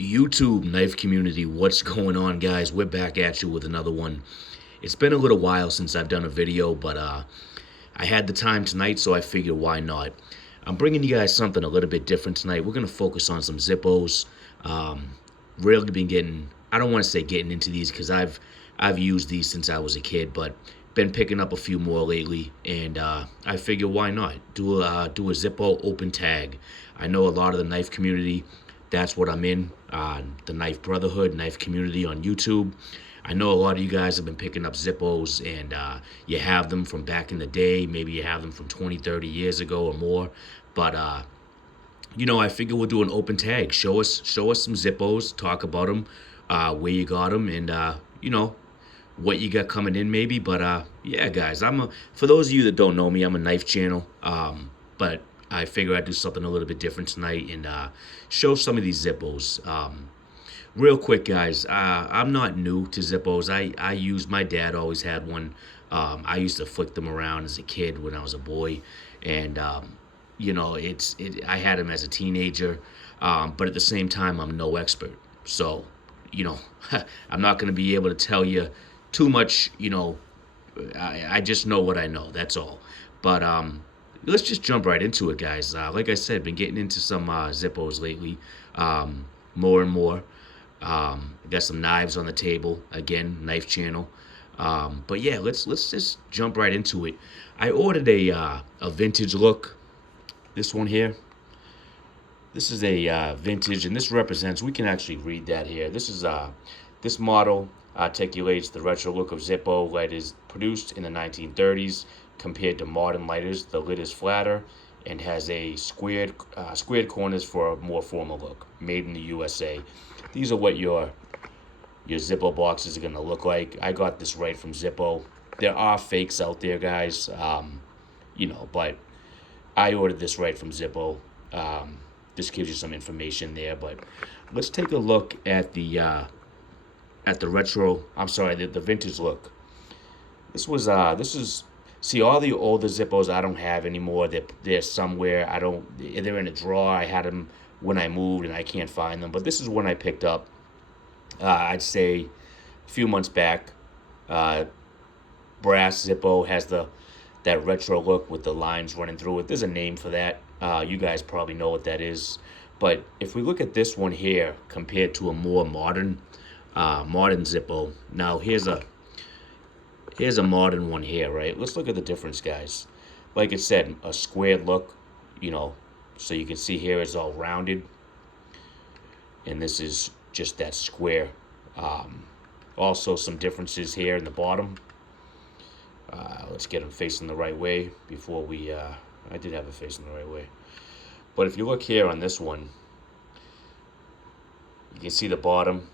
YouTube knife community, what's going on, guys? We're back at you with another one. It's been a little while since I've done a video, but I had the time tonight, so I figured why not. I'm bringing you guys something a little bit different tonight. We're going to focus on some Zippos. Really been getting, I don't want to say getting into these because I've used these since I was a kid, but been picking up a few more lately, and I figure why not do a Zippo open tag. I know a lot of the knife community, that's what I'm in, the knife brotherhood, knife community on YouTube. I know a lot of you guys have been picking up Zippos, and you have them from back in the day. Maybe you have them from 20, 30 years ago or more. But I figure we'll do an open tag. Show us some Zippos, talk about them, where you got them, and what you got coming in maybe. But yeah, guys, for those of you that don't know me, I'm a knife channel. But I figure I'd do something a little bit different tonight and show some of these Zippos. Real quick, guys, I'm not new to Zippos. My dad always had one. I used to flick them around as a kid when I was a boy, and I had them as a teenager. But at the same time, I'm no expert, so I'm not going to be able to tell you too much. I just know what I know. That's all. But let's just jump right into it, guys. Like I said, been getting into some Zippos lately, more and more. Got some knives on the table again, knife channel. But yeah, let's just jump right into it. I ordered a vintage look. This one here. This is a vintage, and this represents. We can actually read that here. This model articulates the retro look of Zippo lighters produced in the 1930s. Compared to modern lighters, the lid is flatter and has a squared corners for a more formal look. Made in the USA. These are what your Zippo boxes are going to look like. I got this right from Zippo. There are fakes out there, guys, but I ordered this right from Zippo. This gives you some information there, but let's take a look at the retro. I'm sorry, the vintage look. This is. See, all the older Zippos I don't have anymore. They're somewhere. They're in a drawer. I had them when I moved, and I can't find them. But this is one I picked up. I'd say a few months back. Brass Zippo has that retro look with the lines running through it. There's a name for that. You guys probably know what that is. But if we look at this one here compared to a more modern Zippo, now here's a modern one here, right? Let's look at the difference, guys. Like it said, a squared look, so you can see here it's all rounded. And this is just that square. Also some differences here in the bottom. Let's get them facing the right way before we, I did have it facing the right way. But if you look here on this one, you can see the bottom.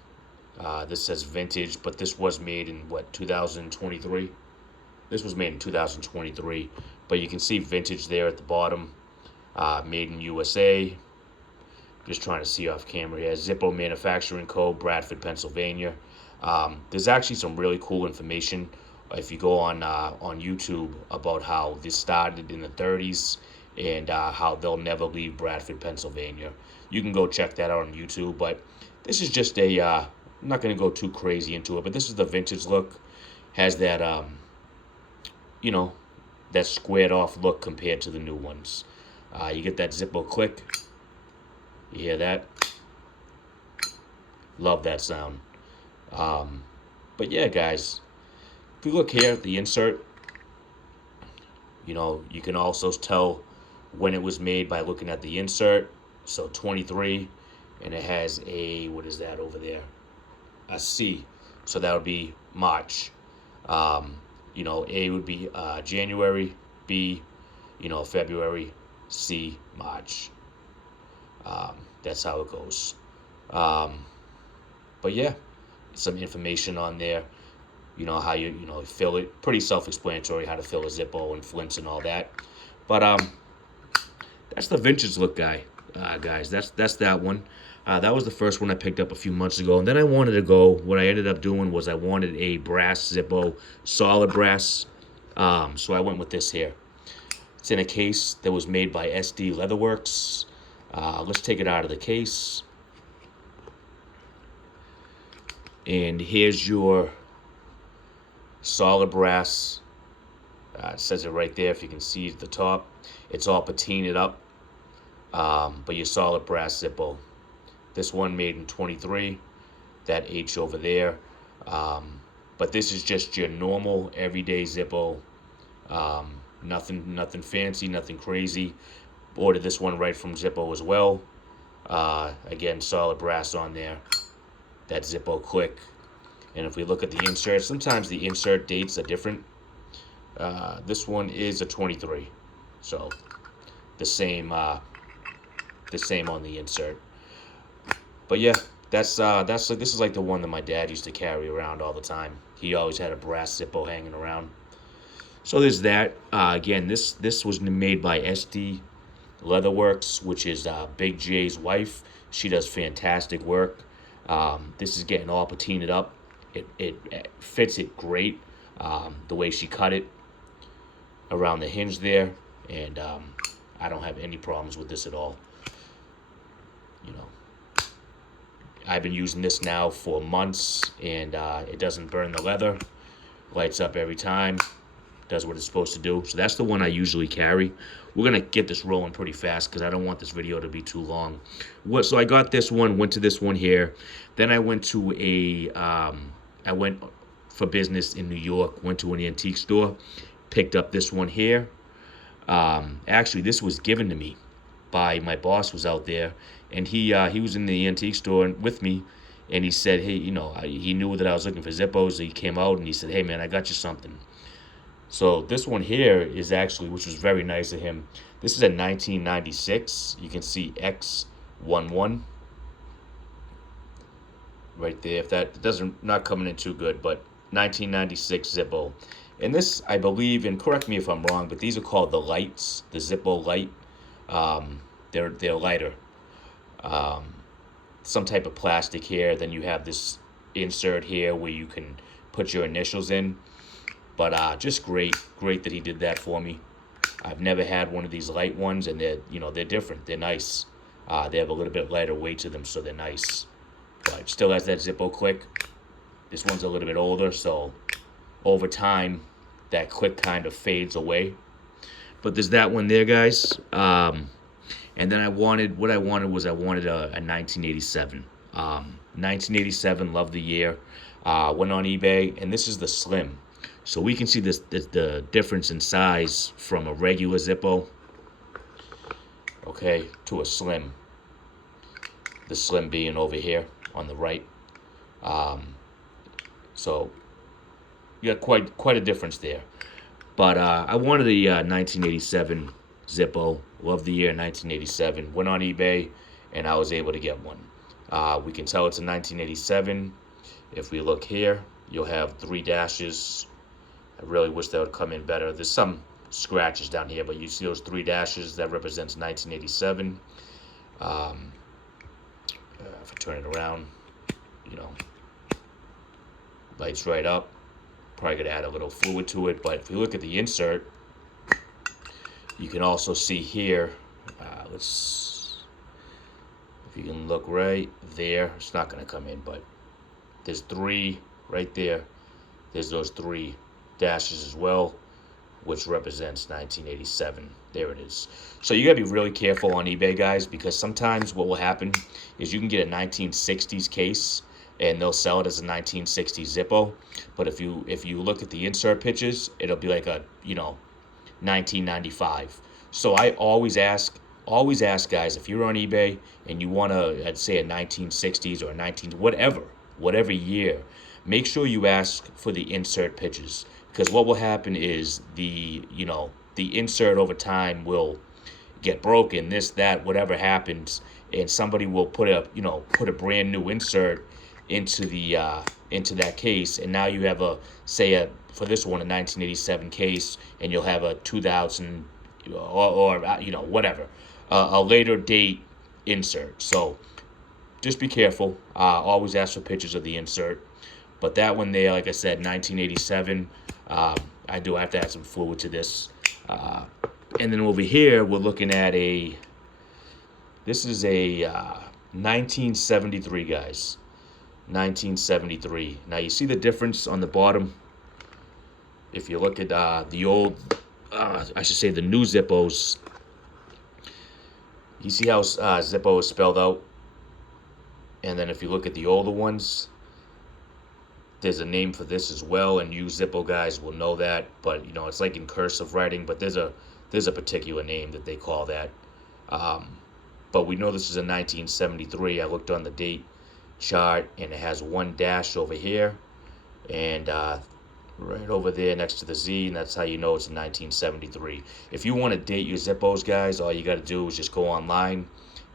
This says vintage, but this was made in 2023? This was made in 2023, but you can see vintage there at the bottom. Made in USA. Just trying to see off camera here. Zippo Manufacturing Code, Bradford, Pennsylvania. There's actually some really cool information if you go on YouTube about how this started in the 30s and how they'll never leave Bradford, Pennsylvania. You can go check that out on YouTube, but this is just I'm not going to go too crazy into it, but this is the vintage look. Has that, that squared off look compared to the new ones. You get that Zippo click. You hear that? Love that sound. But yeah, guys, if you look here at the insert, you can also tell when it was made by looking at the insert. So 23, and it has a, what is that over there? A C, so that would be March. A would be January, B, February, C, March. That's how it goes. But yeah, some information on there. How you fill it. Pretty self-explanatory how to fill a Zippo and flints and all that. But that's the vintage look, guys. That's that one. That was the first one I picked up a few months ago. And then I wanted to go, what I ended up doing was I wanted a brass Zippo, solid brass. So I went with this here. It's in a case that was made by SD Leatherworks. Let's take it out of the case. And here's your solid brass. It says it right there if you can see at the top. It's all patinaed up, but your solid brass Zippo. This one made in 23, that H over there. But this is just your normal everyday Zippo. Nothing fancy, nothing crazy. Ordered this one right from Zippo as well. Again, solid brass on there. That Zippo click. And if we look at the insert, sometimes the insert dates are different. This one is a 23, so the same on the insert. But yeah, this is like the one that my dad used to carry around all the time. He always had a brass Zippo hanging around. So there's that. Again, this was made by SD Leatherworks, which is Big J's wife. She does fantastic work. This is getting all patinaed up. It fits it great. The way she cut it around the hinge there, and I don't have any problems with this at all. You know, I've been using this now for months, and it doesn't burn the leather. Lights up every time. Does what it's supposed to do. So that's the one I usually carry. We're gonna get this rolling pretty fast because I don't want this video to be too long. So I got this one, went to this one here. Then I went to I went for business in New York, went to an antique store, picked up this one here. Actually, this was given to me by my boss, was out there, and he was in the antique store with me, and he said, hey, you know, he knew that I was looking for Zippos, so he came out and he said, hey man, I got you something. So this one here is actually, which was very nice of him, this is a 1996. You can see X11 right there. If that doesn't, not coming in too good, but 1996 Zippo. And this, I believe, and correct me if I'm wrong, but these are called the lights, the Zippo Light. They're lighter. Some type of plastic here. Then you have this insert here where you can put your initials in. But just great that he did that for me. I've never had one of these light ones, and they're different. They're nice. They have a little bit lighter weight to them, so they're nice. But still has that Zippo click. This one's a little bit older, so over time, that click kind of fades away. But there's that one there, guys. And then I wanted a 1987. 1987, love the year. Went on eBay, and this is the Slim. So we can see the difference in size from a regular Zippo, okay, to a Slim. The Slim being over here on the right. So you got quite a difference there. But I wanted a 1987 Zippo. Love the year 1987. Went on eBay, and I was able to get one. We can tell it's a 1987. If we look here, you'll have 3 dashes. I really wish that would come in better. There's some scratches down here, but you see those 3 dashes, that represents 1987. If I turn it around, you know, lights right up. Probably gonna add a little fluid to it, but if you look at the insert, you can also see here, if you can look right there, it's not gonna come in, but there's 3 right there. There's those 3 dashes as well, which represents 1987. There it is. So you gotta be really careful on eBay, guys, because sometimes what will happen is you can get a 1960s case and they'll sell it as a 1960s Zippo, but if you look at the insert pictures, it'll be like a 1995. So I always ask guys, if you're on eBay and you want to, I'd say a 1960s or a whatever year, make sure you ask for the insert pictures. Because what will happen is the insert over time will get broken, this, that, whatever happens, and somebody will put a brand new insert into that case, and now you have for this one a 1987 case, and you'll have a 2000 or whatever, a later date insert. So just be careful. Always ask for pictures of the insert. But that one there, like I said, 1987. I do have to add some fluid to this. And then over here, we're looking at this is a 1973, guys. 1973. Now you see the difference on the bottom. If you look at the old, I should say the new Zippos, you see how Zippo is spelled out? And then if you look at the older ones, there's a name for this as well, and you Zippo guys will know that. But you know, it's like in cursive writing, but there's a particular name that they call that. But we know this is a 1973. I looked on the date chart, and it has one dash over here, and right over there next to the Z, and that's how you know it's a 1973. If you want to date your Zippos, guys, all you got to do is just go online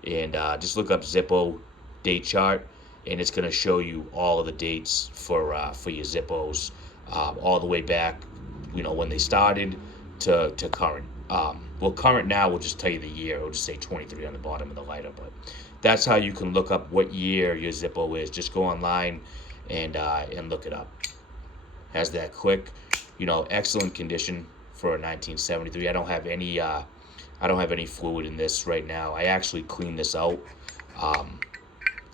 and just look up Zippo date chart, and it's going to show you all of the dates for your Zippos, all the way back, you know, when they started to current. Well, current now will just tell you the year. It'll just say 23 on the bottom of the lighter, but that's how you can look up what year your Zippo is. Just go online and look it up. Has that click, you know, excellent condition for a 1973. I don't have any fluid in this right now. I actually cleaned this out.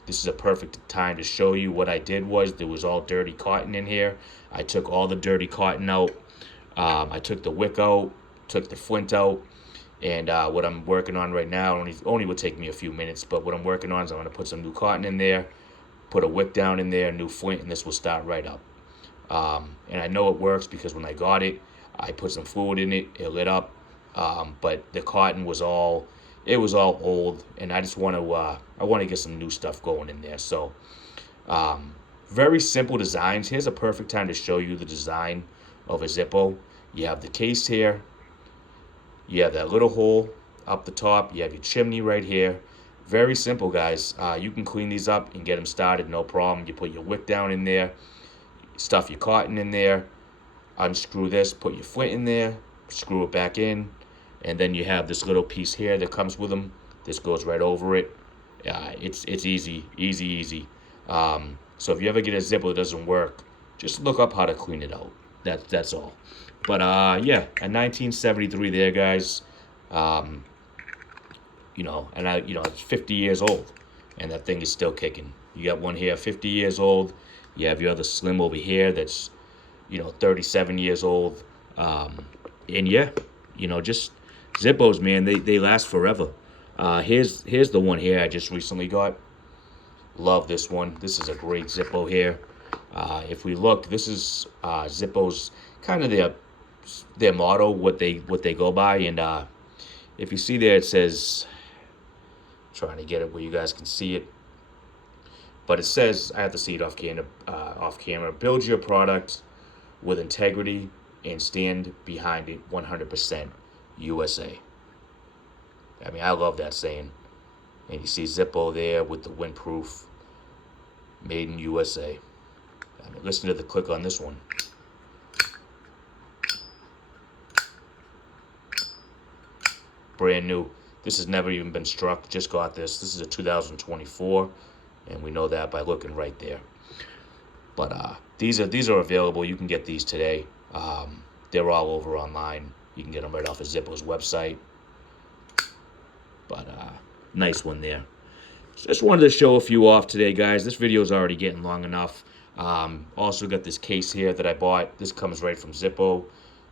This is a perfect time to show you what I did. Was there was all dirty cotton in here. I took all the dirty cotton out. I took the wick out, took the flint out, and what I'm working on right now only would take me a few minutes, but what I'm working on is I'm going to put some new cotton in there, put a wick down in there, new flint, and this will start right up. And I know it works because when I got it, I put some fluid in it, it lit up, but the cotton was all old, and I just want to get some new stuff going in there. So very simple designs. Here's a perfect time to show you the design of a Zippo. You have the case here, you have that little hole up the top, you have your chimney right here. Very simple, guys. You can clean these up and get them started, no problem. You put your wick down in there, stuff your cotton in there, unscrew this, put your flint in there, screw it back in, and then you have this little piece here that comes with them. This goes right over it. It's easy. So if you ever get a Zippo that doesn't work, just look up how to clean it out. That's all. But yeah, a 1973 there, guys. You know, and it's 50 years old, and that thing is still kicking. You got one here, 50 years old. You have your other Slim over here that's, 37 years old. And yeah, just Zippos, man, they last forever. Here's the one here I just recently got. Love this one. This is a great Zippo here. If we look, this is Zippo's kind of their motto, what they go by, and if you see there, it says, trying to get it where you guys can see it, but it says, I have to see it off camera, build your product with integrity and stand behind it 100% USA. I mean, I love that saying. And you see Zippo there with the windproof, made in USA. I mean, listen to the click on this one. Brand new. This has never even been struck. Just got this. This is a 2024, and we know that by looking right there. But these are available. You can get these today. They're all over online. You can get them right off of Zippo's website. But nice one there. Just wanted to show a few off today, guys. This video is already getting long enough. Also got this case here that I bought. This comes right from Zippo.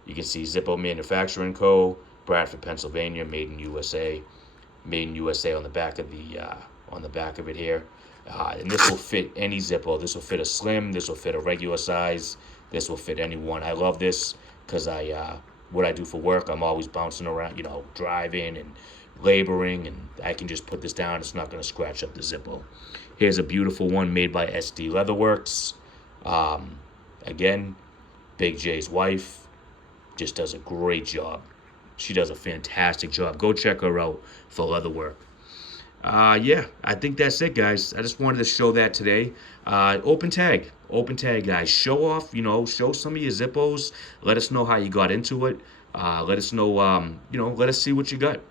You can see Zippo Manufacturing Co., Bradford, Pennsylvania, made in USA. Made in USA on the back of it here. And this will fit any Zippo. This will fit a Slim. This will fit a regular size. This will fit anyone. I love this because what I do for work, I'm always bouncing around, driving and laboring, and I can just put this down. It's not going to scratch up the Zippo. Here's a beautiful one made by SD Leatherworks. Again, Big J's wife just does a great job. She does a fantastic job. Go check her out for leather work. Yeah, I think that's it, guys. I just wanted to show that today. Open tag, guys. Show off, show some of your Zippos. Let us know how you got into it. Let us know, let us see what you got.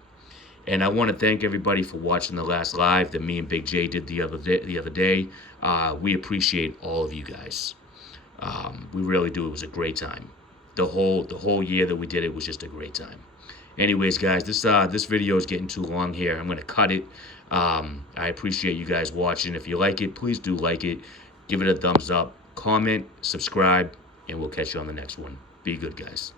And I want to thank everybody for watching the last live that me and Big J did the other day. We appreciate all of you guys. We really do. It was a great time. The whole year that we did it was just a great time. Anyways, guys, this video is getting too long here. I'm going to cut it. I appreciate you guys watching. If you like it, please do like it. Give it a thumbs up, comment, subscribe, and we'll catch you on the next one. Be good, guys.